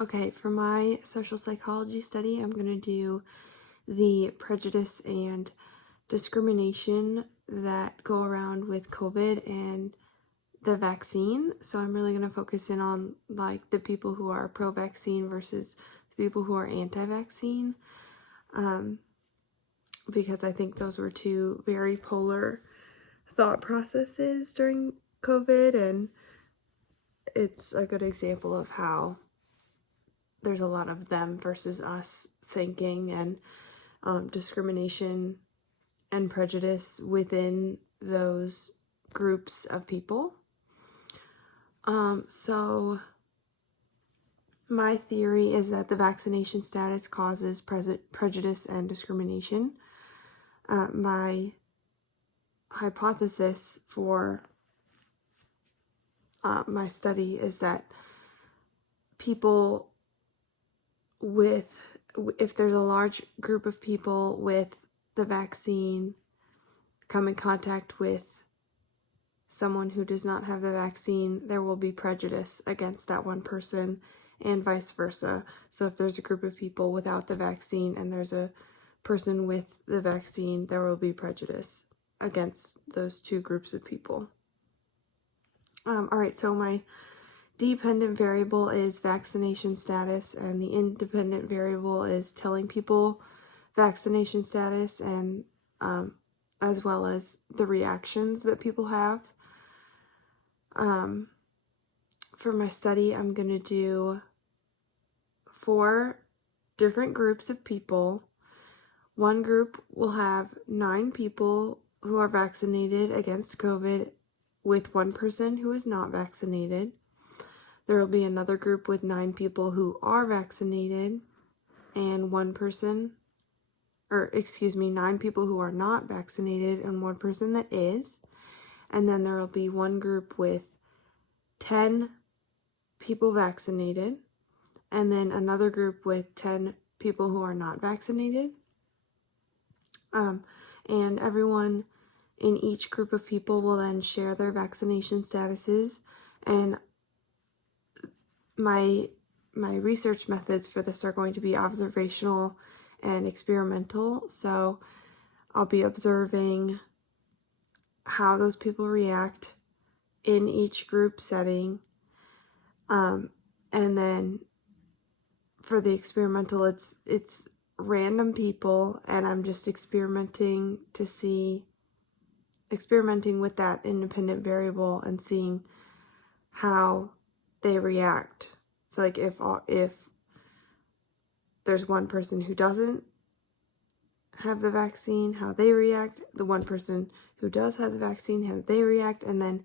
Okay, for my social psychology study, I'm going to do the prejudice and discrimination that go around with COVID and the vaccine. So I'm really going to focus in on like the people who are pro-vaccine versus the people who are anti-vaccine, because I think those were two very polar thought processes during COVID, and it's a good example of how there's a lot of them versus us thinking, and discrimination and prejudice within those groups of people. So my theory is that the vaccination status causes prejudice and discrimination. My hypothesis for my study is that people if there's a large group of people with the vaccine come in contact with someone who does not have the vaccine, there will be prejudice against that one person, and vice versa. So if there's a group of people without the vaccine and there's a person with the vaccine, there will be prejudice against those two groups of people. All right, so my dependent variable is vaccination status, and the independent variable is telling people vaccination status, and as well as the reactions that people have. For my study, I'm going to do 4 different groups of people. One group will have 9 people who are vaccinated against COVID with 1 person who is not vaccinated. There will be another group with 9 people who are vaccinated and 9 people who are not vaccinated and 1 person that is. And then there will be one group with 10 people vaccinated, and then another group with 10 people who are not vaccinated. And everyone in each group of people will then share their vaccination statuses, and my research methods for this are going to be observational and experimental. So I'll be observing how those people react in each group setting, and then for the experimental, it's random people, and I'm just experimenting with that independent variable and seeing how they react. So like if there's one person who doesn't have the vaccine, how they react, the one person who does have the vaccine, how they react, and then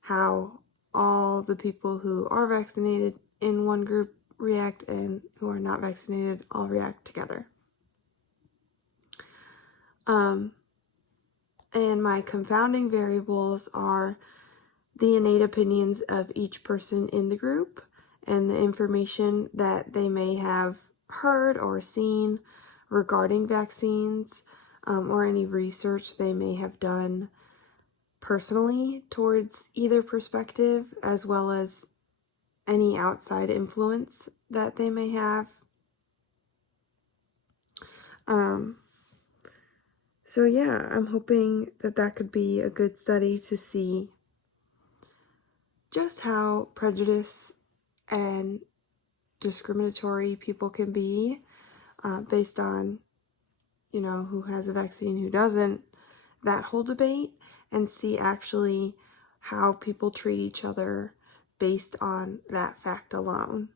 how all the people who are vaccinated in one group react and who are not vaccinated all react together. And my confounding variables are the innate opinions of each person in the group and the information that they may have heard or seen regarding vaccines, or any research they may have done personally towards either perspective, as well as any outside influence that they may have. So yeah, I'm hoping that could be a good study to see just how prejudice and discriminatory people can be, based on, who has a vaccine, who doesn't, that whole debate, and see actually how people treat each other based on that fact alone.